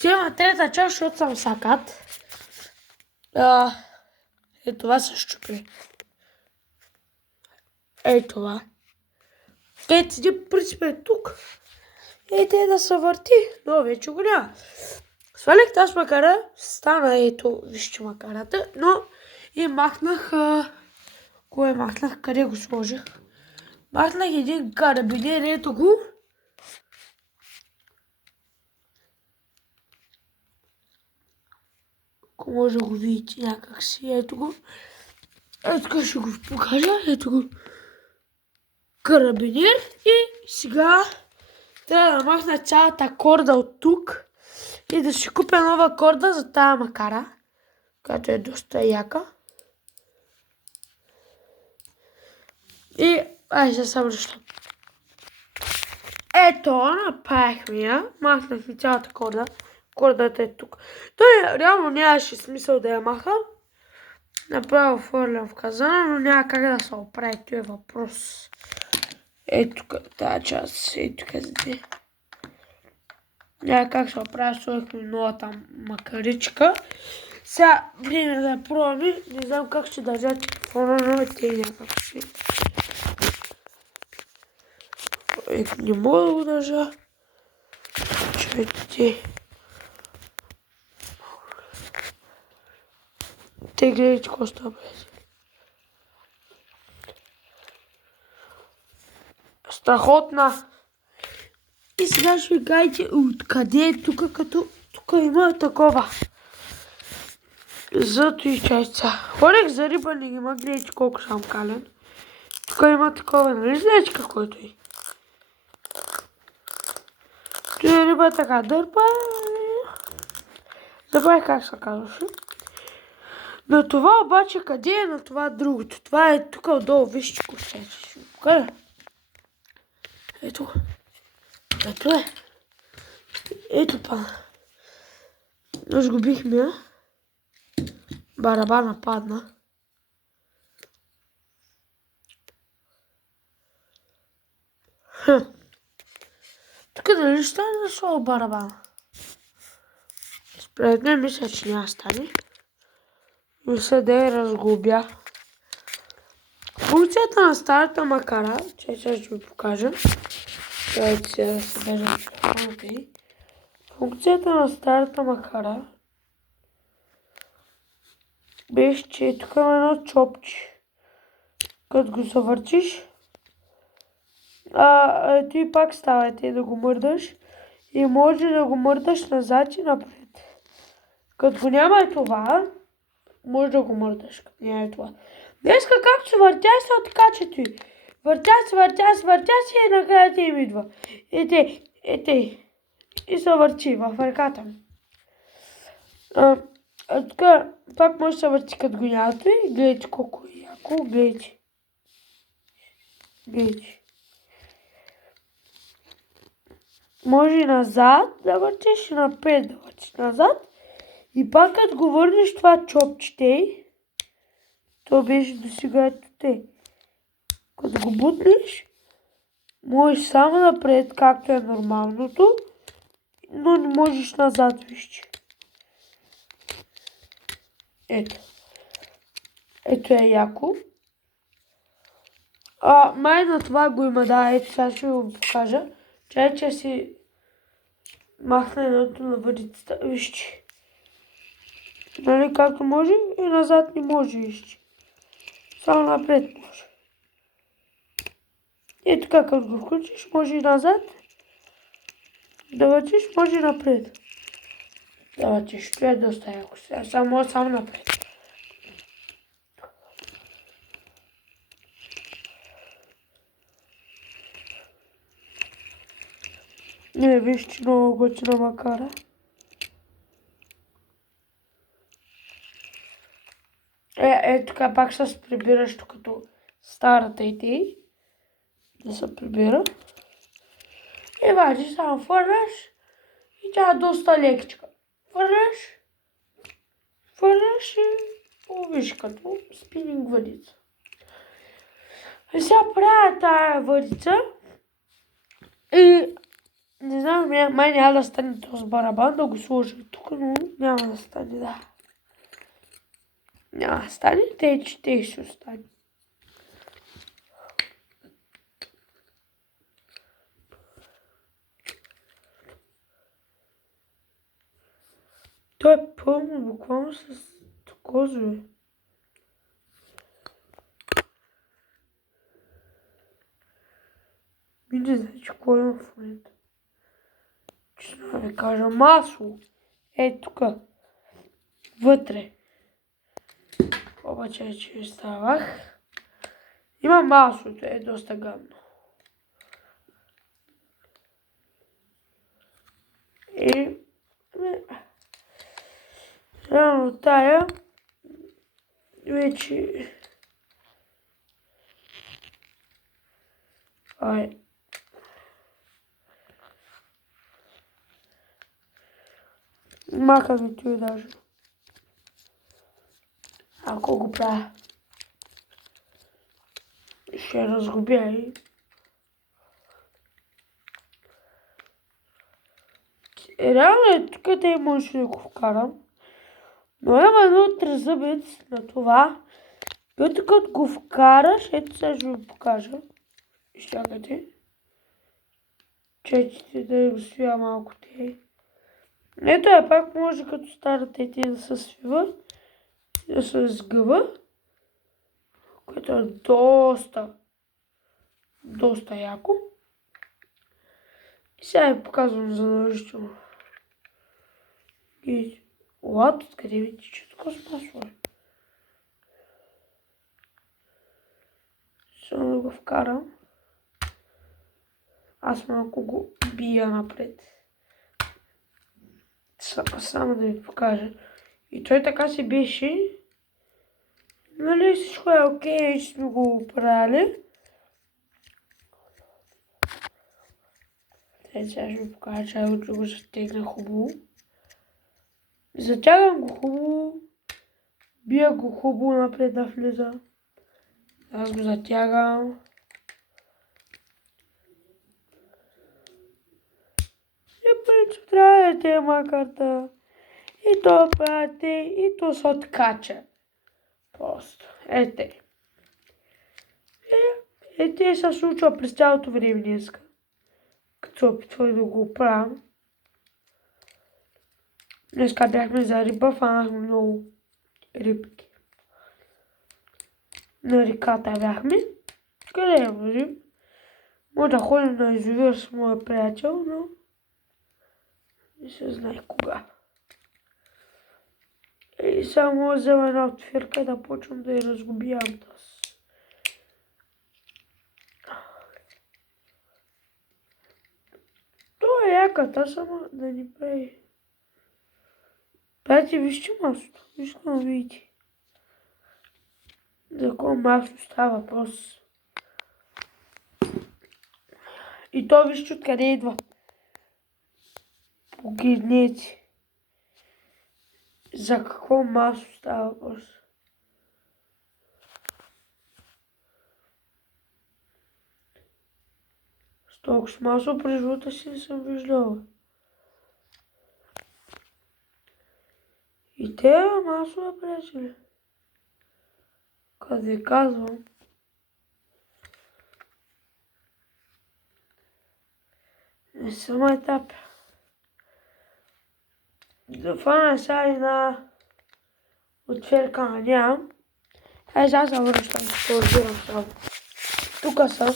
Ще има трета част, защото съм сакат. Е, това се щупи. Е, това. Те седи принцип е тук. Е, те да се върти. Но вече го няма. Свалих тази макара, стана ето, вижте макарата, но и махнах, кое махнах, къде го сложих? Махнах един карабинер, ето го. Ако може да го видите някак си, ето го. Ето така ще го покажа, ето го. Карабинер и сега трябва да махна цялата корда от тук и да си купя нова корда за тая макара, която е доста яка. И ай се съвръщам. Ето, направихме я, махнах и цялата корда. Кордата е тук. Той реално нямаше смисъл да я маха. Направо фърлям в казана, но няма как да се оправи този въпрос. Ето тук, тази част, ето тук заде. Няма как се оправя, сложихме новата макаричка. Сега време да я пробваме, не знам как ще държа телефона, но те някак си. Ето не мога да го държа. Чуйте. Те гледайте какво става. Страхотна. И сега ще ви кажете откъде е тук, като тук има такова. Зато и чайца. Ходех за риба, не ги ма, гледайте колко съм кален. Тук има такова, нали знаете какво е той? Той е риба така дърпа. Забравих как се казваше. На това обаче къде е на това другото? Това е тук отдолу, вижте костете. Ще ви покажа. Ето. Ето е. Ето па. Разгубихме я. Барабана падна. Тук дали ще стане да сложа барабана? Според мен мисля, че няма стане. Мисля да я разгубя. Функцията на старата макара, че сега ще ви покажа. Чакайте сега да се бежа телефоната. Функцията на старата макара беше, че тук има едно чопче. Като го завъртиш, ето и пак ставате да го мърдаш и може да го мърдаш назад и напред. Като го няма е това, може да го мърдаш, като няма е това. Днеска както се въртя се откачето й. Въртя се и накрая те им идва. Ете. И се върти в ръката ми. Тук пак може да се върти като го нямате и гледайте колко е яко. Гледайте. Може и назад да въртиш и напред да въртиш назад. И пак като го върнеш това чопчете, то беше до сега ето те. Като го бутнеш, можеш само напред, както е нормалното, но не можеш назад, вижте. Ето е яко. Май на това го има, да, ето сега ще го покажа. Че си махна едното на въдицата, вижте. Нали както може и назад не може, вижте. Само напред може. Ето така, като го включиш, може и назад. Да въртиш, може и напред. Да въртиш, това е доста яко. Само напред. Не, вижте, много готина макара. Така пак ще се прибираш като старата и ти. Да се прибира. И вадиш, само фърляш и тя е доста лекичка. Фърляш и виж като спининг въдица. И сега правя тая въдица и Не знам, май няма да стане този барабан да го сложа тук, но няма да стане, да. Няма да стане, те ще остане. Той е пълно, буквално с козове. Не знам, че какво има в момента. Честно да ви кажа, масло. Е, тук. Вътре. Обаче, че ставах. Има маслото, е доста гадно. И реално тая вече махаме той даже. Ако го правя, ще разгубя и реално е тук те може да го вкарам. Но има едно трезъбец на това. И тук като го вкараш, ето сега ще ви покажа. Изчакайте. Чечете да го свия малко те. Ето е пак може като старата те да се свива. Да се сгъва. Което е доста яко. И сега ви показвам задължително. И лад, откъде ви тича така с масло? Само да го вкарам. Аз малко го бия напред. Само да ви покажа. И той така си беше. Нали всичко е окей, че сме го правили. Сега ще ви покажа, че го затегна хубаво. Затягам го хубаво. Бия го хубаво напред да влиза. Аз го затягам. И принцип трябва да е макарта. И то правите, и то се откача. Просто. Ете. Ете се случва през цялото време днеска. Като се опитвах да го правя. Днеска бяхме за риба, фанахме много рибки. На реката бяхме. Къде я вървим? Може да ходим на язовир с моя приятел, но не се знае кога. И само взема една отвирка да почвам да я разгубявам тази. То е яката, само да ни прави. Пайте, вижте маслото. Вижте да видите. За какво масло става въпрос. И то вижте откъде идва. Погледнете. За какво масло става въпрос. С толкова масло през живота си не съм виждала. И те масло е приятели. Като ви казвам. Не съм етап. Да фана сега една отвирка нямам. Аз завършвам, ще разбирам само. Тук съм.